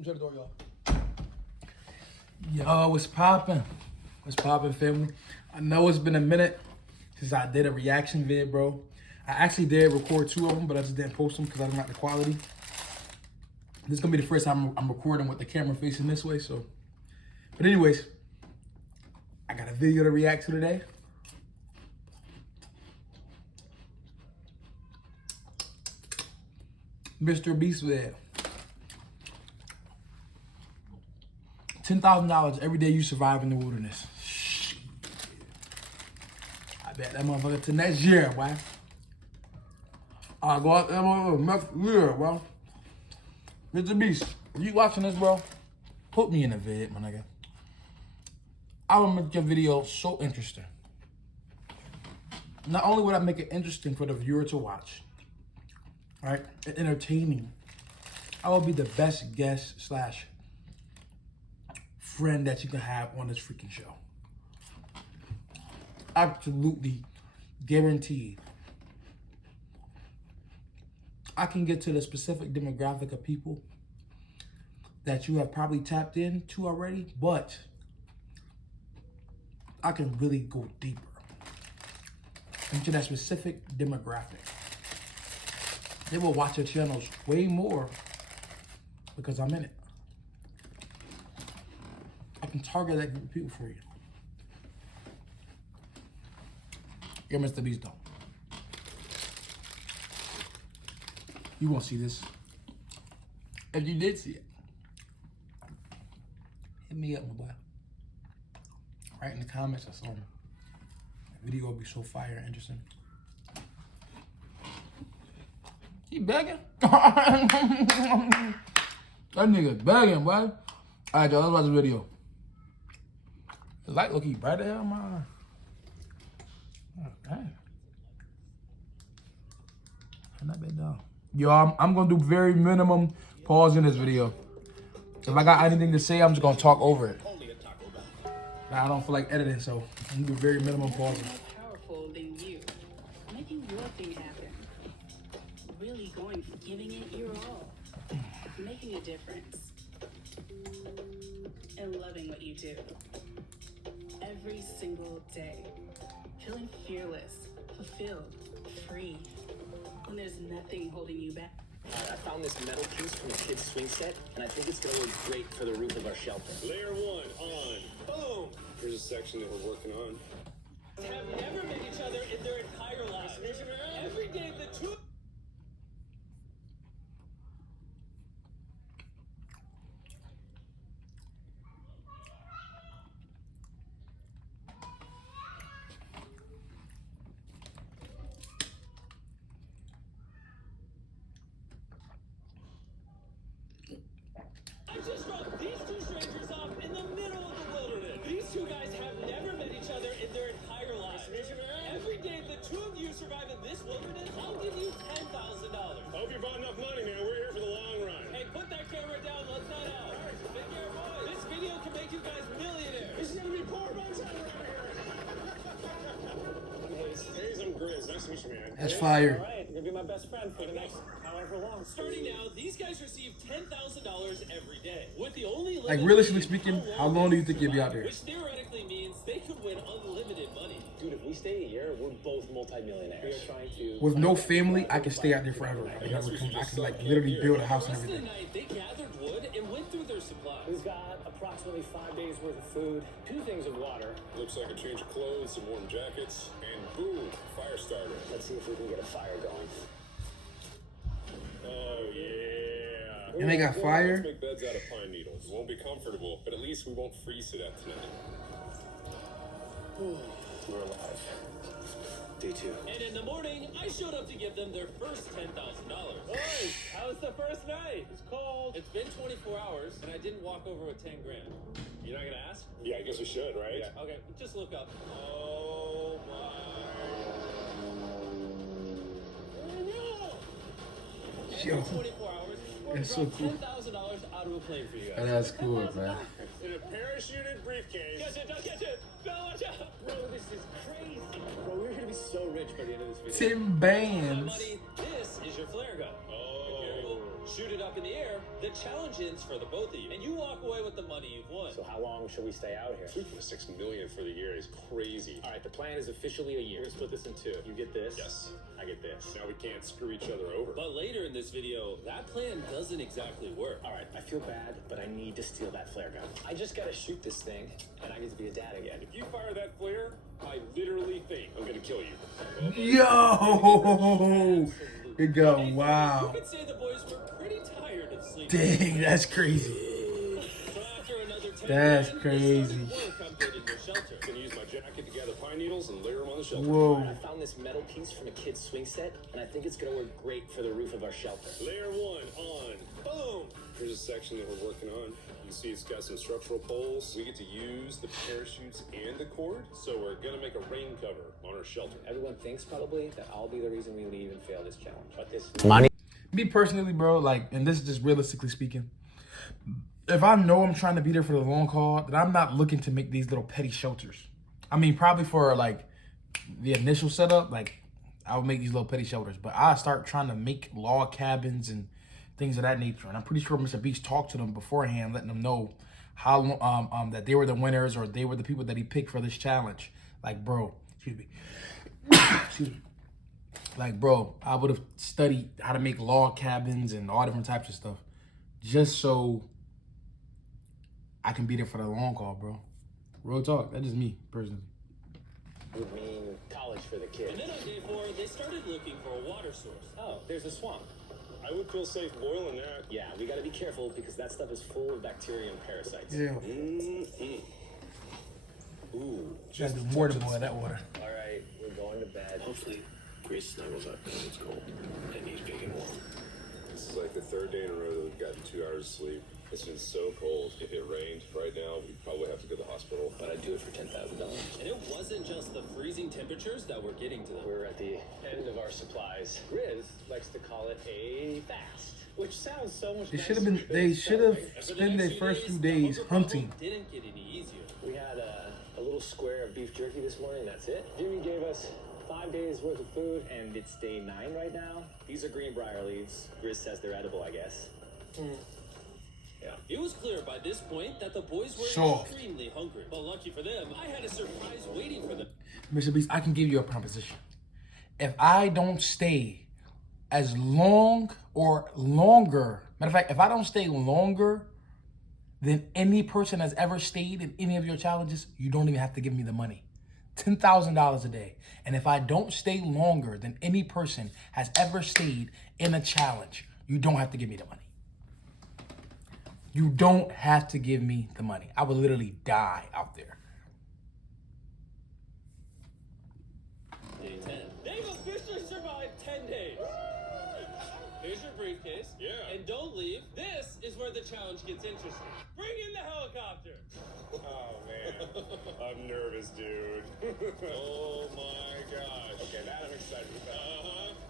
Shut the door, y'all. Yo, what's poppin'? What's poppin', family? I know it's been a minute since I did a reaction vid, bro. I actually did record 2 of them, but I just didn't post them because I didn't like the quality. This is gonna be the first time I'm recording with the camera facing this way, so. But anyways, I got a video to react to today. Mr. Beast vid. $10,000 every day you survive in the wilderness. Shit. I bet that motherfucker to next year, boy. I'll go out there next year, bro. Mr. Beast, if you watching this, bro, put me in a vid, my nigga. I will make your video so interesting. Not only would I make it interesting for the viewer to watch, right, and entertaining, I will be the best guest / friend that you can have on this freaking show. Absolutely guaranteed. I can get to the specific demographic of people that you have probably tapped into already, but I can really go deeper into that specific demographic. They will watch your channels way more because I'm in it. I can target that group of people for you. You're Mr. Beast, though. You won't see this. If you did see it, hit me up, my boy. Write in the comments or something. The video will be so fire and interesting. He begging? That nigga begging, boy. All right, y'all, let's watch the video. The light look bright the hell, man. Oh, dang. Turn that bit down. Yo, I'm gonna do very minimum pause in this video. If I got anything to say, I'm just gonna talk over it. Now, I don't feel like editing, so I'm gonna do very minimum pauses. More powerful than you, making your thing happen. Really giving it your all, making a difference, and loving what you do. Every single day, feeling fearless, fulfilled, free, when there's nothing holding you back. I found this metal piece from a kid's swing set, and I think it's going to look great for the roof of our shelter. Layer 1 on. Boom! Here's a section that we're working on. Have never met each other in their entire lives. Every day the two... I just dropped these two strangers off in the middle of the wilderness. These two guys have never met each other in their entire lives. Every day the two of you survive in this wilderness, I'll give you $10,000. I hope you brought enough money, man. We're here for the long run. Hey, put that camera down. Let's not out. Take care, boys. This video can make you guys millionaires. This is gonna be poor man's out around here. I'm Hayes. Hayes, I'm Grizz. Nice to meet you, man. That's fire. All right, you're going to be my best friend for the next however long. Starting now, these guys receive $10,000 every day. With the only Like, realistically speaking, how long do you think you'll be out there? Which theoretically means they could win unlimited money. Dude, if we stay a year, we're both multimillionaires. We are trying to... With no family, I can stay out there forever. I can like literally build a house and The rest of the everything. night, they gathered wood and went through their supplies. We've got approximately 5 days worth of food, 2 things of water. Looks like a change of clothes, some warm jackets, and boom, fire starter. Let's see if we can get a fire going. Oh, yeah. And they got fire? Let's make beds out of pine needles. Won't be comfortable, but at least we won't freeze to death tonight. We're alive. Day 2. And in the morning, I showed up to give them their first $10,000. Boys, how was the first night? It's cold. It's been 24 hours, and I didn't walk over with 10 grand. You're not gonna ask? Yeah, I guess we should, right? Yeah. Okay, just look up. Oh my. Yo, 24 hours. that's so cool. $10,000 out of a plane for you guys. That's cool, man. In a parachuted briefcase. Catch it, don't catch it. No, watch out. Bro, this is crazy. Bro, we're gonna be so rich by the end of this video. Tim My Bands. money, this is your flare gun. Oh. shoot it up in the air, the challenge ends for the both of you, and you walk away with the money you've won. So how long should we stay out here? 3.6 million for the year is crazy. All right, the plan is officially a year. We're gonna split this in two. You get this. Yes. I get this. Now we can't screw each other over. But later in this video, that plan doesn't exactly work. All right, I feel bad, but I need to steal that flare gun. I just gotta shoot this thing, and I get to be a dad again. If you fire that flare, I literally think I'm gonna kill you. Yo! Good go. You Wow. could say the boys were pretty tired of sleeping. Dang, that's crazy. So after another 10 That's grand, crazy. they started work on building their shelter. I'm gonna use my jacket to gather pine needles and layer them on the shelter. Whoa. I found this metal piece from a kid's swing set, and I think it's gonna work great for the roof of our shelter. Layer 1 on. Boom! Here's a section that we're working on. You can see it's got some structural poles. We get to use the parachutes and the cord, so we're gonna make a rain cover on our shelter. Everyone thinks probably that I'll be the reason we leave and fail this challenge. But this Me personally, bro, like, and this is just realistically speaking, if I know I'm trying to be there for the long haul, then I'm not looking to make these little petty shelters. I mean, probably for like the initial setup, like I'll make these little petty shelters, but I start trying to make log cabins and things of that nature. And I'm pretty sure Mr. Beast talked to them beforehand, letting them know how that they were the winners or they were the people that he picked for this challenge. Like, bro, excuse me. Excuse me. Like, bro, I would have studied how to make log cabins and all different types of stuff just so I can be there for the long haul, bro. Real talk. That's just me, personally. would mean college for the And kids. then on day 4, they started looking for a water source. Oh, there's a swamp. I would feel safe boiling that. Yeah, we gotta be careful because that stuff is full of bacteria and parasites. Yeah. Ooh. Just do more to boil that water. All right, we're going to bed. Hopefully, Grace snuggles up because it's cold and he's big and warm. This is like the third day in a row that we've gotten 2 hours of sleep. It's been so cold. If it rained right now, we'd probably have to go to the hospital. But I'd do it for $10,000. And it wasn't just the freezing temperatures that were getting to them. We're at the end of our supplies. Grizz likes to call it a fast, which sounds so much They nicer should have been. than They should have celebrate. And for the spent next their first few the days hunger problem hunting. didn't get any easier. We had a little square of beef jerky this morning, that's it. Jimmy gave us 5 days worth of food, and it's day 9 right now. These are greenbrier leaves. Grizz says they're edible, I guess. Yeah. It was clear by this point that the boys were Soft. extremely hungry. But lucky for them, I had a surprise waiting for them. Mr. Beast, I can give you a proposition. If I don't stay as long or longer, matter of fact, if I don't stay longer than any person has ever stayed in any of your challenges, you don't even have to give me the money. $10,000 a day. And if I don't stay longer than any person has ever stayed in a challenge, you don't have to give me the money. You don't have to give me the money. I would literally die out there. Day 10. They've officially survived 10 days. Here's your briefcase. Yeah. And don't leave. This is where the challenge gets interesting. Bring in the helicopter. Oh, man. I'm nervous, dude. Oh, my gosh. Okay, that I'm excited about.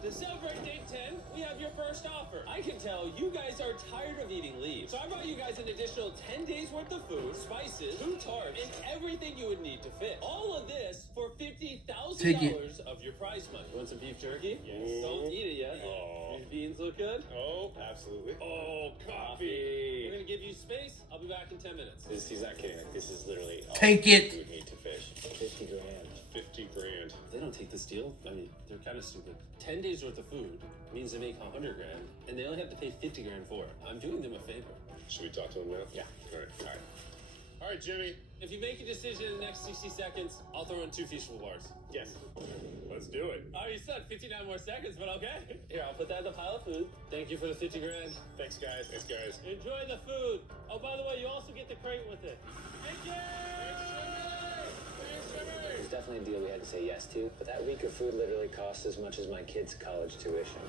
To celebrate day 10, we have your first offer. I can tell you guys are tired of eating leaves. So I brought you guys an additional 10 days worth of food, spices, 2 tarps, and everything you would need to fit. All of this for $50,000 of your prize money. You want some beef jerky? Yes. Don't eat it yet. Oh. These beans look good? Oh, absolutely. Oh, coffee. We're gonna give you space. I'll be back in 10 minutes. He's not kidding. This is literally all Take we it. would need to fish. 50 grand. 50 grand. They don't take this deal. I mean, they're kind of stupid. 10 days worth of food means they make 100 grand, and they only have to pay 50 grand for it. I'm doing them a favor. Should we talk to him now? Yeah. All right. All right, Jimmy. If you make a decision in the next 60 seconds, I'll throw in 2 feasible bars. Yes. Let's do it. Oh, you said 59 more seconds, but okay. Here, I'll put that in the pile of food. Thank you for the 50 grand. Thanks, guys. Thanks, guys. Enjoy the food. Oh, by the way, you also get the crate with it. Thank you! It was definitely a deal we had to say yes to, but that week of food literally cost as much as my kids' college tuition.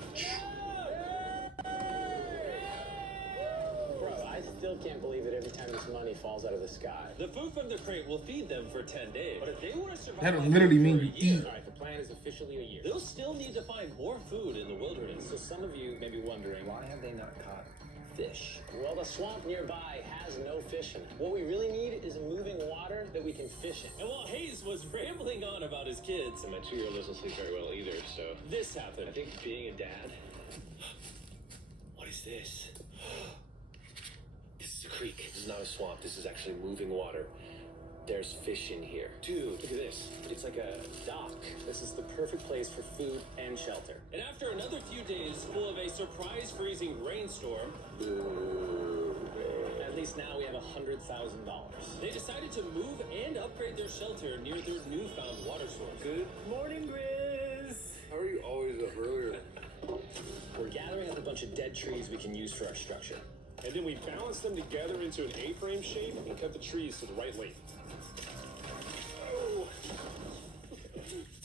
Bro, I still can't believe it every time this money falls out of the sky. The food from the crate will feed them for 10 days. But if they want to survive, That'll on literally food mean for a you year, eat. All right, the plan is officially a year. they'll still need to find more food in the wilderness. So some of you may be wondering, why have they not caught fish? Well, the swamp nearby has no fish in it. What we really need is moving water that we can fish in. And while Hayes was rambling on about his kids, And my 2-year-old doesn't sleep very well either, so this happened. I think being a dad. What is this? This is a creek. This is not a swamp. This is actually moving water. There's fish in here. Dude, look at this. It's like a dock. This is the perfect place for food and shelter. And after another few days full of a surprise freezing rainstorm, At least now we have $100,000. they decided to move and upgrade their shelter near their newfound water source. Good morning, Grizz. How are you always up earlier? We're gathering up a bunch of dead trees we can use for our structure. And then we balance them together into an A-frame shape and cut the trees to the right length. Oh.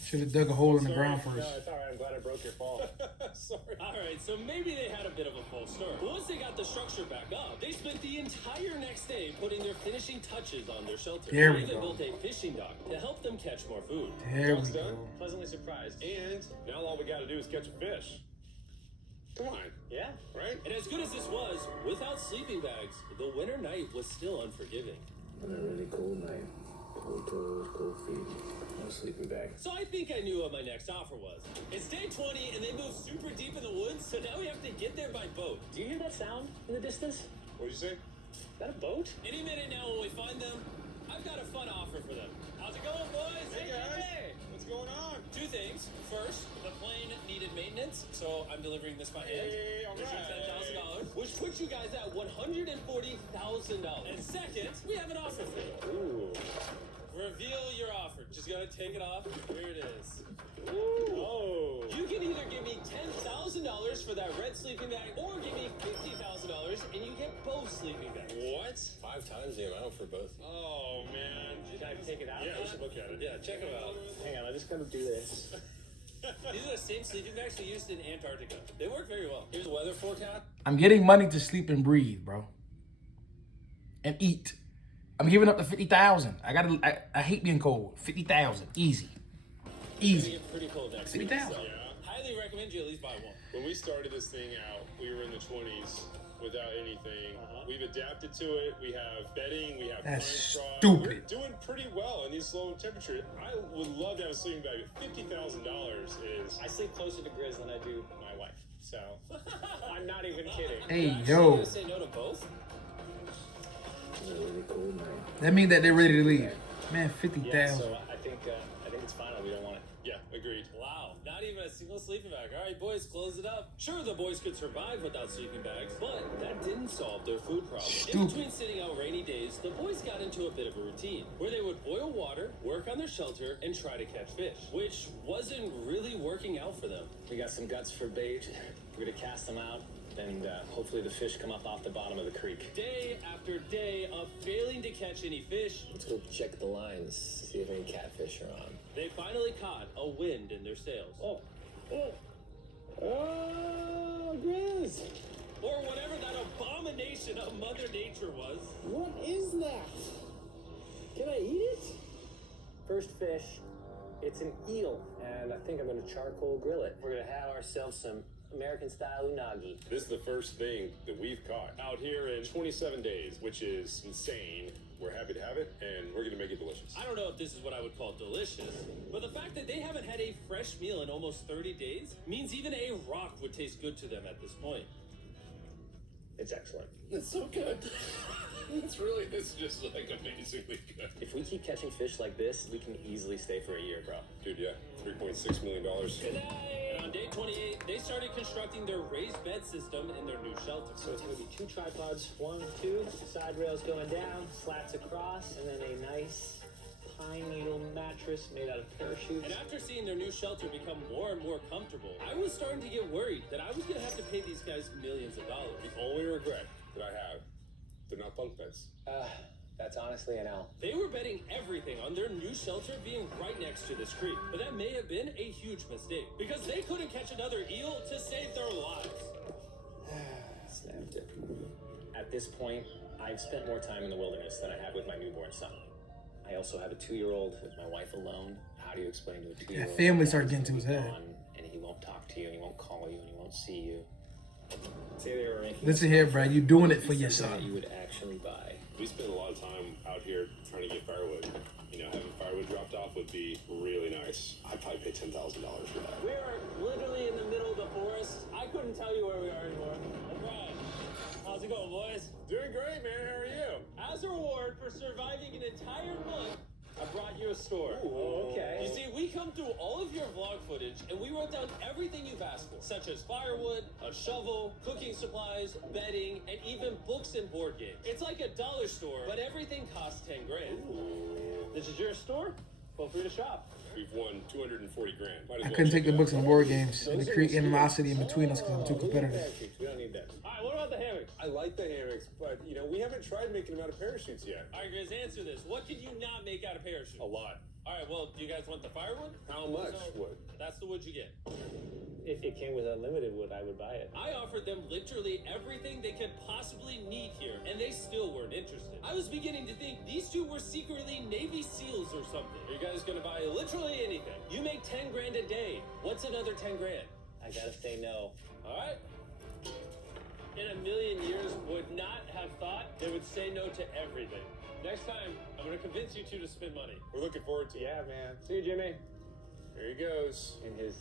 Should have dug a hole in the ground No, first. it's all right. I'm glad I broke your fall. Sorry. All right, so maybe they had a bit of a false start. But once they got the structure back up, they spent the entire next day putting their finishing touches on their shelter. There we They go. built a fishing dock to help them catch more food. There we John's done. go. Pleasantly surprised. And now all we gotta do is catch a fish. Come on, Yeah? right? And as good as this was, without sleeping bags, the winter night was still unforgiving. On a really cold night. Cold toes, cold feet. No sleeping bag. So I think I knew what my next offer was. It's day 20 and they moved super deep in the woods, so now we have to get there by boat. Do you hear that sound in the distance? What'd you say? Is that a boat? Any minute now when we find them, I've got a fun offer for them. How's it going, boys? Hey. What's going on? Two things. First, the plane needed maintenance, so I'm delivering this by hand. Hey, all Here's your right. $10,000, which puts you guys at $140,000. And second, we have an offer for you. Ooh. Reveal your offer. Just gotta take it off. Here it is. Oh. You can either give me $10,000 for that red sleeping bag, or give me $50,000 and you get both sleeping bags. What? 5 times the amount for both. Oh, man. Can I take it out? Yeah, we should look at it. Yeah, check them out. Hang on, I just gotta do this. These are the same sleeping bags we used in Antarctica. They work very well. Here's the weather forecast. I'm getting money to sleep and breathe, bro. And eat. I'm giving up the 50,000. I hate being cold. 50,000. Easy. It's gonna Easy. get pretty cold next 50,000. week. So Yeah. highly recommend you at least buy one. When we started this thing out, we were in the 20s without anything. Uh-huh. We've adapted to it. We have bedding. We have That's pine straw. stupid. We're doing pretty well in these low temperatures. I would love to have a sleeping bag, but $50,000 is. I sleep closer to Grizz than I do my wife. So, I'm not even kidding. Hey, You actually yo. gonna say no to both? On a really cold night. That means that they're ready to leave. Man, Yeah, 50,000. so I think it's final. We don't want it. Yeah, agreed. Wow, not even a single sleeping bag. All right, boys, close it up. Sure, the boys could survive without sleeping bags, but that didn't solve their food problem. In Stupid. between sitting out rainy days, the boys got into a bit of a routine where they would boil water, work on their shelter, and try to catch fish, which wasn't really working out for them. We got some guts for bait. We're gonna cast them out, and hopefully the fish come up off the bottom of the creek. Day after day of failing to catch any fish, Let's go check the lines, see if any catfish are on. they finally caught a wind in their sails. Oh, Grizz! Or whatever that abomination of Mother Nature was. What is that? Can I eat it? First fish. It's an eel, and I think I'm gonna charcoal grill it. We're gonna have ourselves some American-style unagi. This is the first thing that we've caught out here in 27 days, which is insane. We're happy to have it, and we're going to make it delicious. I don't know if this is what I would call delicious, but the fact that they haven't had a fresh meal in almost 30 days means even a rock would taste good to them at this point. It's excellent. It's so good. It's just like amazingly good. If we keep catching fish like this, we can easily stay for a year, bro. Dude, yeah. $3.6 million. And on day 28, they started constructing their raised bed system in their new shelter. So it's gonna be 2 tripods, 1, 2, side rails going down, slats across, and then a nice pine needle mattress made out of parachutes. And after seeing their new shelter become more and more comfortable, I was starting to get worried that I was going to have to pay these guys millions of dollars. The only regret that I have, they're not bunk beds. That's honestly an L. They were betting everything on their new shelter being right next to this creek, but that may have been a huge mistake because they couldn't catch another eel to save their lives. Snapped it. At this point, I've spent more time in the wilderness than I have with my newborn son. I also have a 2-year-old with my wife alone. How do you explain to a 2-year-old? That family that started he's getting to gonna his be head. gone, and he won't talk to you, and he won't call you, and he won't see you. Say they were making Listen here, bro. You doing it for your something that son. you would actually buy. We spend a lot of time out here trying to get firewood. You know, having firewood dropped off would be really nice. I'd probably pay $10,000 for that. We are literally in the middle of the forest. I couldn't tell you where we are anymore. All right. it going, boys? Doing great, man. How are you? As a reward for surviving an entire month, I brought you a store. Ooh, okay. You see, we come through all of your vlog footage and we wrote down everything you've asked for, such as firewood, a shovel, cooking supplies, bedding, and even books and board games. It's like a dollar store, but everything costs 10 grand. This is your store? Feel free to shop. We've won 240 grand. Might as I well couldn't check take the it books out. and board games and to create animosity in between us because I'm too competitive. We don't need that. All right, what about the hammocks? I like the hammocks, but we haven't tried making them out of parachutes yet. All right, guys, answer this. What could you not make out of parachutes? A lot. All right, well, do you guys want the firewood? How much So, wood? That's the wood you get. If it came with unlimited wood, I would buy it. I offered them literally everything they could possibly need here, and they still weren't interested. I was beginning to think these two were secretly Navy SEALs or something. Are you guys gonna buy literally anything? You make 10 grand a day. What's another 10 grand? I gotta say no. All right? In a million years, would not have thought they would say no to everything. Next time, I'm gonna convince you two to spend money. We're looking forward to it. Yeah, man. See you, Jimmy. There he goes. In his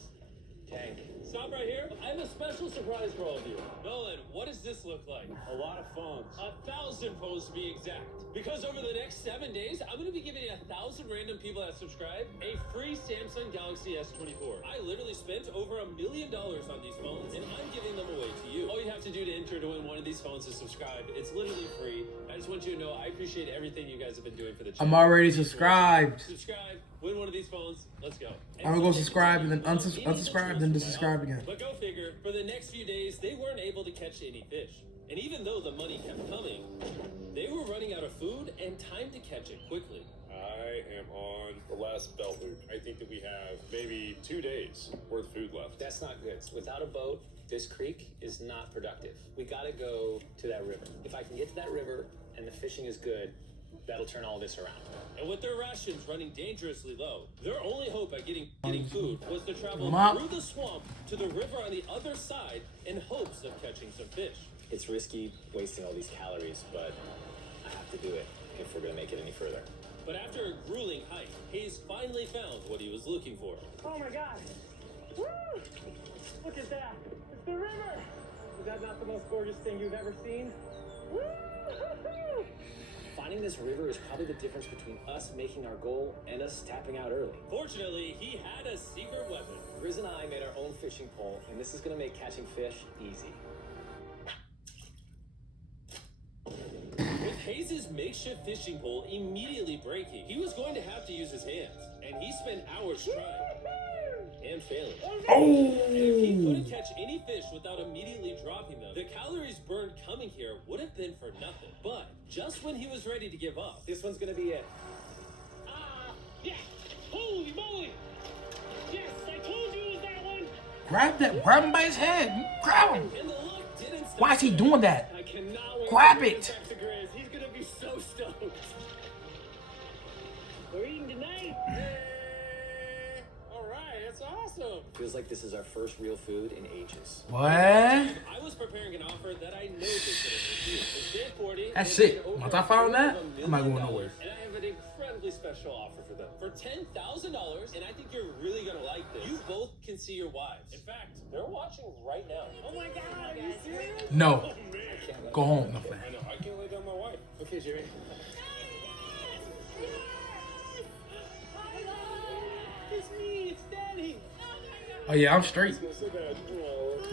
tank. Stop right here. I have a special surprise for all of you. Nolan, what does this look like? A lot of phones. 1,000 phones to be exact. Because over the next 7 days, I'm going to be giving 1,000 random people that subscribe a free Samsung Galaxy S24. I literally spent over $1 million on these phones, and I'm giving them away to you. All you have to do to enter to win one of these phones is subscribe. It's literally free. I just want you to know I appreciate everything you guys have been doing for the channel. I'm already subscribed. Subscribe, win one of these phones. Let's go. I'm gonna go subscribe and then unsubscribe, then subscribe again. But go figure, for the next few days, they weren't able to catch any fish. And even though the money kept coming, they were running out of food and time to catch it quickly. I am on the last belt loop. I think that we have maybe 2 days worth of food left. That's not good. Without a boat, this creek is not productive. We gotta go to that river. If I can get to that river and the fishing is good, that'll turn all this around. And with their rations running dangerously low, their only hope at getting food was to travel Mom. through the swamp to the river on the other side in hopes of catching some fish. It's risky wasting all these calories, but I have to do it if we're gonna make it any further. But after a grueling hike, Hayes finally found what he was looking for. Oh my god! Woo! Look at that! It's the river! Is that not the most gorgeous thing you've ever seen? Woo! Finding this river is probably the difference between us making our goal and us tapping out early. Fortunately, he had a secret weapon. Grizz and I made our own fishing pole, and this is gonna make catching fish easy. With Hayes' makeshift fishing pole immediately breaking, he was going to have to use his hands, and he spent hours trying and failing. And if he couldn't catch any fish without immediately dropping them, the calories burned coming here would have been for nothing. But just when he was ready to give up, This one's gonna be it. Yeah! Holy moly! Yes, I told you it was that one! Grab him by his head. Grab him. and the luck didn't stop. Why is he doing that? I cannot wait Grab to it. get back to Grizz. He's gonna be so stoked. We're eating tonight! Alright, that's awesome. Feels like this is our first real food in ages. What? I was preparing an offer that I know they couldn't refuse. It's 40. That's it. Once I found that, I'm not going nowhere. And I have an incredibly special offer for them. For $10,000, and I think you're really gonna like this. You both can see your wives. In fact, they're watching right now. Oh my god, are you serious? No. Go home. No, I know, I can't lay down my wife. Okay, Jimmy. It's me, it's Danny! Oh yeah, I'm straight. So bad.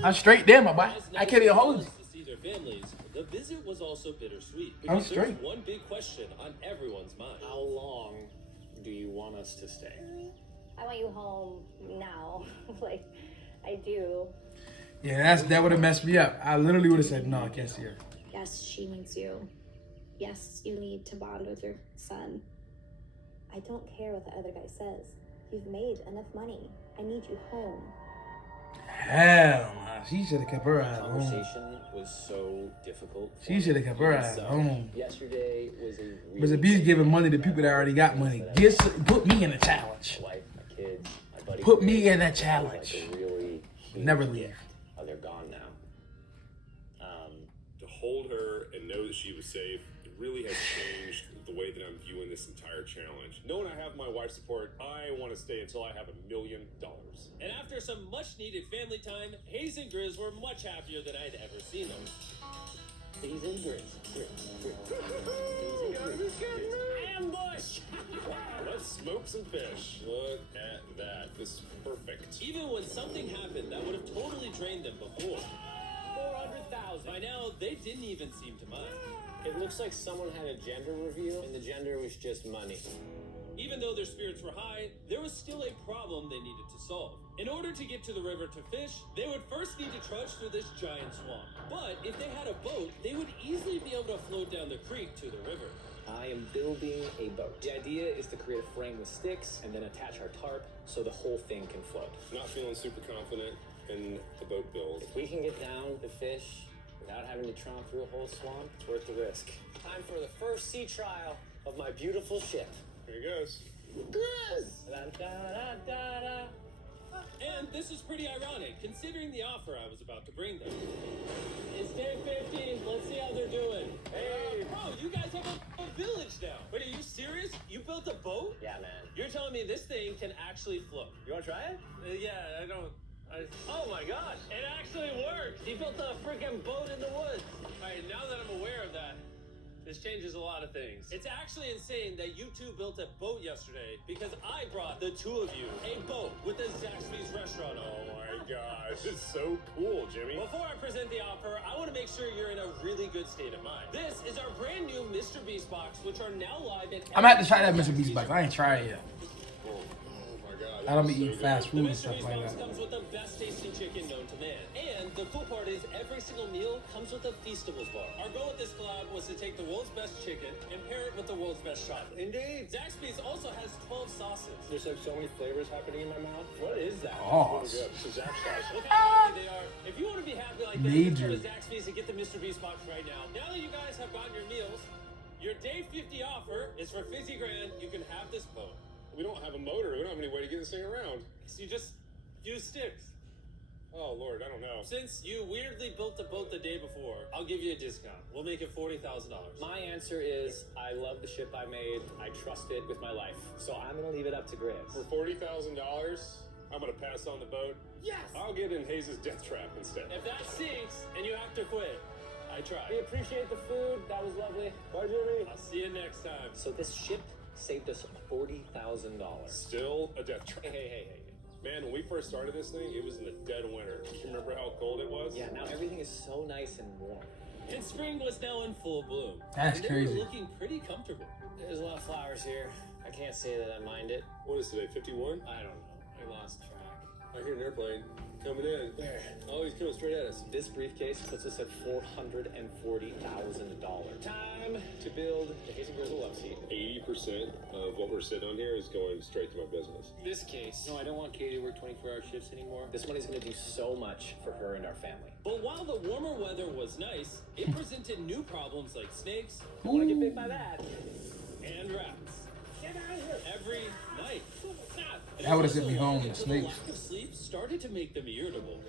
I'm straight there, my boy. I can't even hold As you. nice to see their families, the visit was also bittersweet. I'm Because there's straight. one big question on everyone's mind. How long do you want us to stay? I want you home now. Like, I do. Yeah, that would have messed me up. I literally would have said, no, I can't see her. Yes, she needs you. Yes, you need to bond with your son. I don't care what the other guy says. You've made enough money. I need you home. Hell no. She should have kept her ass home. Conversation was so difficult. for She me. should have kept her ass So, home. Yesterday was a really But the bees giving money to people that already got money. Put me in a challenge. My wife, my kids, my buddy. Put me in that Like challenge. a really huge Never gift. leave. Oh, they're gone now. To hold her and know that she was safe, it really has changed the way that I'm viewing this entire challenge. Knowing I have my wife's support, I want to stay until I have $1 million. And after some much needed family time, Hayes and Grizz were much happier than I'd ever seen them. He's in Grizz. Ambush! Let's smoke some fish. Look at that. This is perfect. Even when something happened that would have totally drained them before, 400,000. By now, they didn't even seem to mind. It looks like someone had a gender reveal, and the gender was just money. Even though their spirits were high, there was still a problem they needed to solve. In order to get to the river to fish, they would first need to trudge through this giant swamp. But if they had a boat, they would easily be able to float down the creek to the river. I am building a boat. The idea is to create a frame with sticks and then attach our tarp so the whole thing can float. Not feeling super confident in the boat build. If we can get down the fish without having to tromp through a whole swamp, it's worth the risk. Time for the first sea trial of my beautiful ship. Here he goes. And this is pretty ironic, considering the offer I was about to bring them. It's day 50. Let's see how they're doing. Hey! Bro, you guys have a village now. Wait, are you serious? You built a boat? Yeah, man. You're telling me this thing can actually float? You want to try it? Yeah, I don't... Oh my gosh, it actually works! He built a freaking boat in the woods! Alright, now that I'm aware of that, this changes a lot of things. It's actually insane that you two built a boat yesterday because I brought the two of you a boat with the Zaxby's restaurant on. Oh my gosh, it's so cool, Jimmy. Before I present the offer, I want to make sure you're in a really good state of mind. This is our brand new Mr. Beast box, which are now live in... I'm gonna have to try that Mr. Beast box. I ain't tried it yet. Oh my god. I don't be so eating good. fast The food and Mr. stuff Beast like box that. comes with the best tasting chicken known to man. And the cool part is every single meal comes with a Feastables bar. Our goal with this collab was to take the world's best chicken and pair it with the world's best chocolate. Indeed. Zaxby's also has 12 sauces. There's like so many flavors happening in my mouth. What is that? Oh, Good. This is Zach sauce. Look how happy they are. If you want to be happy like that, you Major. go to Zaxby's and get the Mr. Beast box right now. Now that you guys have gotten your meals, your day 50 offer is for 50 grand. You can have this boat. We don't have a motor. We don't have any way to get this thing around. So you just use sticks. Oh, Lord, I don't know. Since you weirdly built the boat the day before, I'll give you a discount. We'll make it $40,000. My answer is I love the ship I made. I trust it with my life. So I'm going to leave it up to Grizz. For $40,000, I'm going to pass on the boat. Yes! I'll get in Hayes' death trap instead. If that sinks and you have to quit, I We tried. appreciate the food. That was lovely. Bye, Jimmy. I'll see you next time. So this ship saved us $40,000. Still a death trap. Hey. Man, when we first started this thing, it was in the dead of winter. Do you remember how cold it was? Yeah, now everything is so nice and warm. And spring was now in full bloom. That's and they crazy. were looking pretty comfortable. There's a lot of flowers here. I can't say that I mind it. What is today, 51? I don't know. I lost track. I hear an airplane coming in. Where? Oh, he's coming straight at us. This briefcase puts us at $440,000. Time to build the Hazen Grizzle love seat. 80% of what we're sitting on here is going straight to my business. This case. No, I don't want Katie to work 24-hour shifts anymore. This money's going to do so much for her and our family. But while the warmer weather was nice, it presented new problems like snakes I want to get bit by that. and rats. Get out of here. Every night. That would've sent me home, the until snakes. lack of sleep started to make them irritable.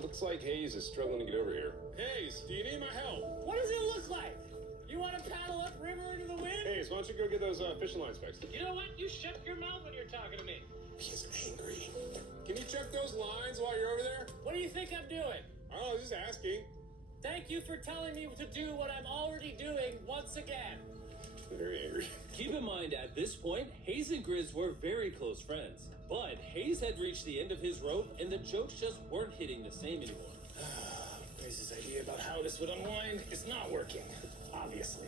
Looks like Hayes is struggling to get over here. Hayes, do you need my help? What does it look like? You want to paddle upriver into the wind? Hayes, why don't you go get those fishing lines fixed? You know what? You shut your mouth when you're talking to me. He's angry. Can you check those lines while you're over there? What do you think I'm doing? Oh, just asking. Thank you for telling me to do what I'm already doing once again. Very angry. Keep in mind, at this point, Hayes and Grizz were very close friends. But Hayes had reached the end of his rope, and the jokes just weren't hitting the same anymore. Griz's idea about how this would unwind is not working. Obviously.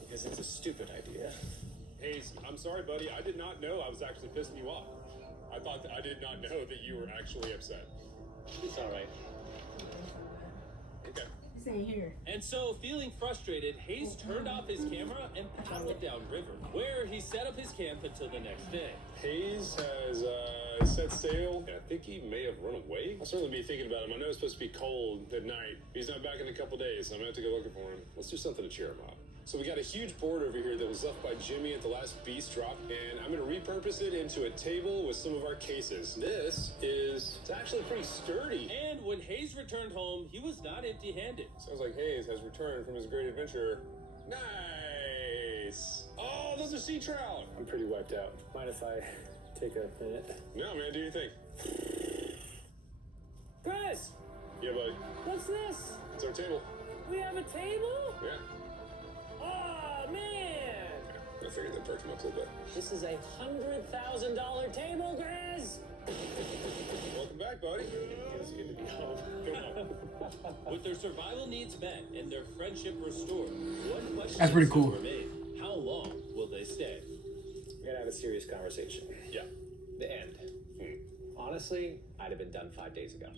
Because it's a stupid idea. Hayes, I'm sorry, buddy. I did not know I was actually pissing you off. I thought that I did not know that you were actually upset. It's alright. Okay. Same here. And so, feeling frustrated, Hayes turned off his camera and paddled downriver, where he set up his camp until the next day. Hayes has set sail, and I think he may have run away. I'll certainly be thinking about him. I know it's supposed to be cold at night. He's not back in a couple days, so I'm going to have to go looking for him. Let's do something to cheer him up. So we got a huge board over here that was left by Jimmy at the last beast drop, and I'm going to repurpose it into a table with some of our cases. It's actually pretty sturdy. And when Hayes returned home, he was not empty-handed. Sounds like Hayes has returned from his great adventure. Nice! Oh, those are sea trout! I'm pretty wiped out. Mind if I take a minute? No, man, do your thing. Chris, Yeah, buddy. what's this? It's our table. We have a table? Yeah. Oh, man! I figured that perked him up a little bit. This is a $100,000 table, Grizz! Welcome back, buddy. It's good to be home. Come on. With their survival needs met and their friendship restored, one question That's pretty cool. remains. How long will they stay? We're gonna have a serious conversation. Yeah. The end. Honestly, I'd have been done 5 days ago.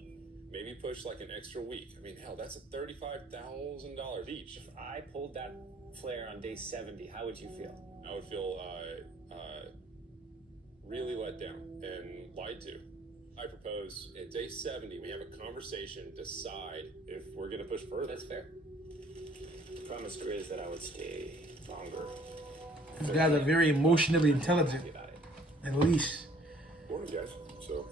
Maybe push like an extra week. I mean, hell, that's a $35,000 each. If I pulled that flare on day 70, how would you feel? I would feel really let down and lied to. I propose at day 70 we have a conversation, decide if we're gonna push further. That's fair. Promised Grizz that I would stay longer. These guys are very emotionally intelligent, About it. at least. Morning, guys. So,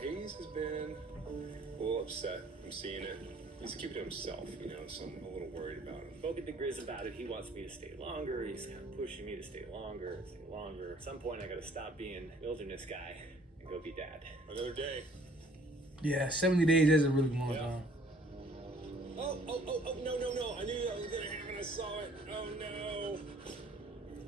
Hayes has been a little upset. I'm seeing it. He's keeping it himself, you know, so I'm a little worried about him. Spoken to Grizz about it. He wants me to stay longer. He's kind of pushing me to stay longer. At some point, I gotta stop being wilderness guy and go be dad. Another day. Yeah, 70 days is a really long Yeah. time. Oh, no. I knew that was gonna happen. I saw it. Oh, no.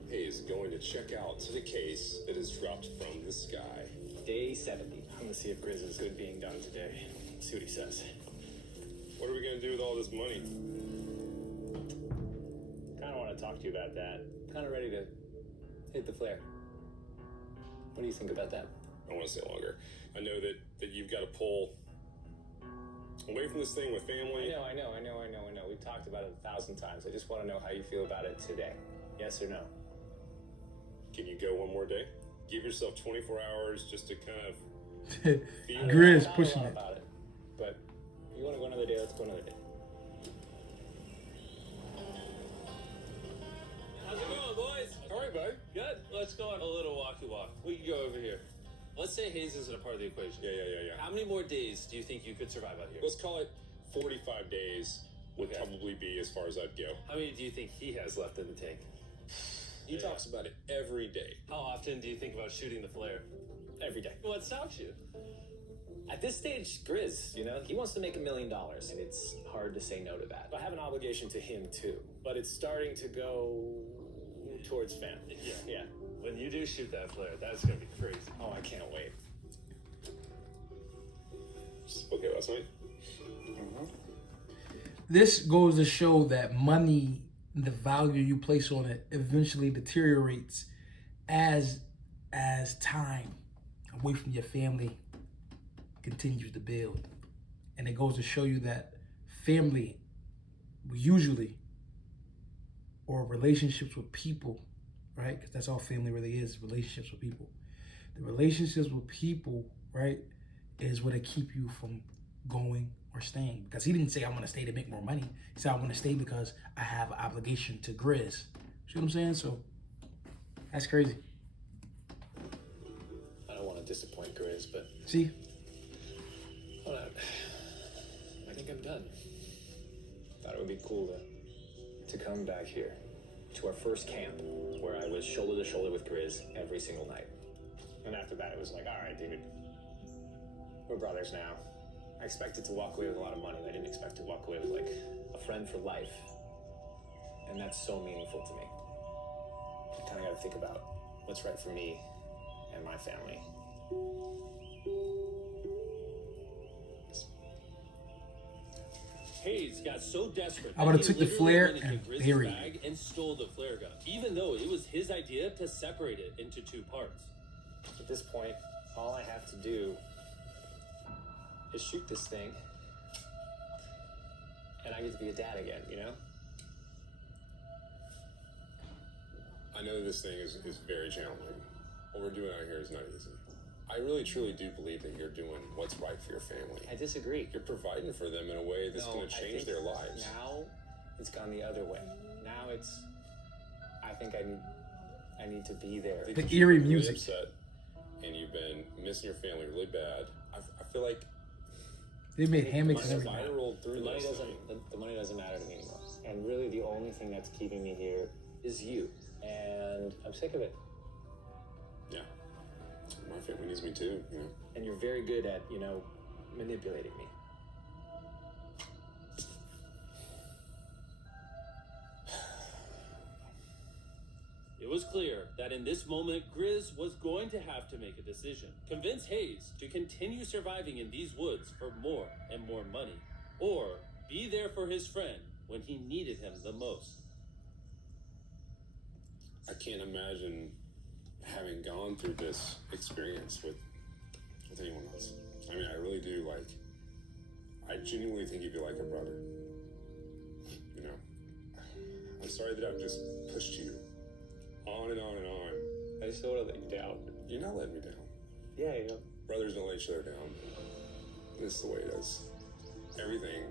Hayes going to check out the case that has dropped from the sky. Day 70. I'm gonna see if Grizz is good being done today. See what he says. What are we gonna do with all this money? Kind of want to talk to you about that. Kind of ready to hit the flare. What do you think about that? I want to stay longer. I know that you've got to pull away from this thing with family. I know. We've talked about it 1,000 times. I just want to know how you feel about it today. Yes or no? Can you go one more day? Give yourself 24 hours just to kind of feel Grizz Not pushing a lot it. about it. But if you want to go another day, let's go another day. How's it going, boys? All right, bud. Good. Let's go on a little walkie walk. We can go over here. Let's say Hayes isn't a part of the equation. Yeah. How many more days do you think you could survive out here? Let's call it 45 days would probably be as far as I'd go. How many do you think he has left in the tank? He talks about it every day. How often do you think about shooting the flare? Every day. What stops you? At this stage, Grizz, he wants to make $1 million, and it's hard to say no to that. I have an obligation to him too, but it's starting to go towards family. Yeah. When you do shoot that flare, that's gonna be crazy. Oh, I can't wait. Okay, last night. This goes to show that money, the value you place on it, eventually deteriorates as time away from your family continues to build. And it goes to show you that family usually, or relationships with people, right? Because that's all family really is, relationships with people. The relationships with people, right, is what keep you from going or staying. Because he didn't say, I want to stay to make more money. He said, I want to stay because I have an obligation to Grizz. See what I'm saying? So, that's crazy. I don't want to disappoint Grizz, but See? hold on. I think I'm done. Thought it would be cool to come back here to our first camp where I was shoulder to shoulder with Grizz every single night. And after that, it was like, all right, dude, we're brothers now. I expected to walk away with a lot of money. I didn't expect to walk away with like a friend for life. And that's so meaningful to me. I kind of got to think about what's right for me and my family. Hayes got so desperate. I would've that he took the literally flare went into and Grizz's buried bag and stole the flare gun, even though it was his idea to separate it into two parts. At this point, all I have to do is shoot this thing, and I get to be a dad again, I know this thing is very challenging. What we're doing out here is not easy. I really truly do believe that you're doing what's right for your family. I disagree. You're providing for them in a way that's going to change their lives. Now, it's gone the other way. Now I think I need to be there. I think The that you've eerie been really music. upset, and you've been missing your family really bad. I feel like They made hammocks and if I everything. rolled through The money this doesn't. thing, The money doesn't matter to me anymore. And really, the only thing that's keeping me here is you. And I'm sick of it. yeah, my family needs me too. And you're very good at, manipulating me. was clear that in this moment, Grizz was going to have to make a decision. Convince Hayes to continue surviving in these woods for more and more money, or be there for his friend when he needed him the most. I can't imagine having gone through this experience with anyone else. I mean, I really do. Like, I genuinely think you'd be like a brother. You know, I'm sorry that I've just pushed you on and on and on. I just don't want to let you down. You're not letting me down. Yeah, you know. Brothers don't let each other down. This is the way it is. Everything's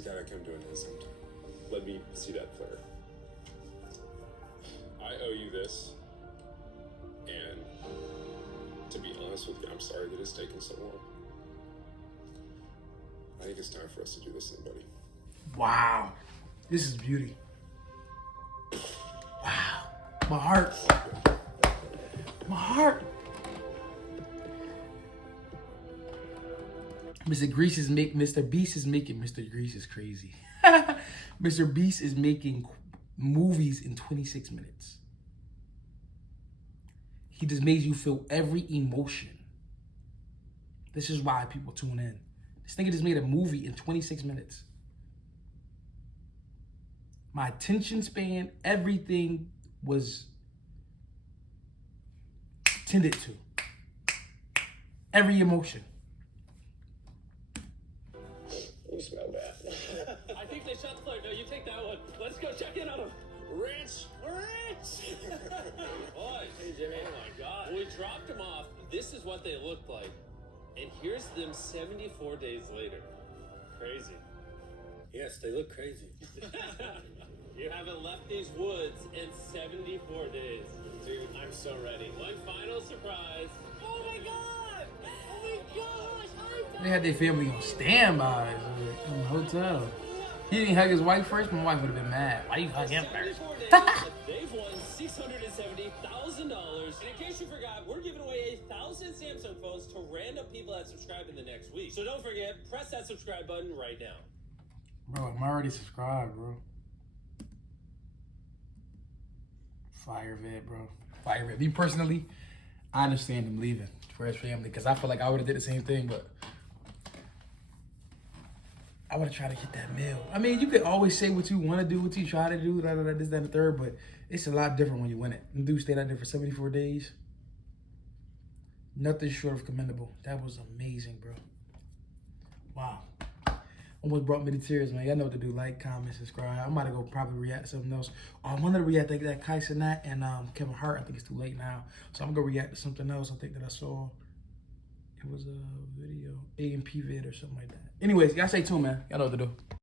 got to come to an end sometime. Let me see that flare. I owe you this, and to be honest with you, I'm sorry that it's taken so long. I think it's time for us to do this thing, buddy. Wow. This is beauty. Wow. My heart. My heart. Mr. Beast is making Mr. Grease is crazy. Mr. Beast is making movies in 26 minutes. He just makes you feel every emotion. This is why people tune in. This nigga just made a movie in 26 minutes. My attention span, everything was tended to. Every emotion. You smell bad. I think they shot the flare. No, you take that one. Let's go check in on him. Rich! Boys, Hey, Jimmy. oh my God. We dropped them off. This is what they looked like. And here's them 74 days later. Crazy. Yes, they look crazy. You haven't left these woods in 74 days. Dude, I'm so ready. One final surprise. Oh my God! Oh my gosh! They had their family on standby in the hotel. He didn't hug his wife first, my wife would have been mad. Why you hug him first? 74 days, they've won $670,000. And in case you forgot, we're giving away 1,000 Samsung phones to random people that subscribe in the next week. So don't forget, press that subscribe button right now. Bro, I'm already subscribed, bro. Fire vet, bro. Fire vet. Me personally, I understand him leaving for his family because I feel like I would have did the same thing, but I would have tried to get that meal. I mean, you could always say what you want to do, what you try to do, this, that, and the third, but it's a lot different when you win it. And dude stayed out there for 74 days. Nothing short of commendable. That was amazing, bro. Wow. Almost brought me to tears, man. Y'all know what to do. Like, comment, subscribe. I'm about to go probably react to something else. I wanted to react to that Kai Cenat and Kevin Hart. I think it's too late now. So I'm going to react to something else I think that I saw. It was a video, A&P vid or something like that. Anyways, y'all stay tuned, man. Y'all know what to do.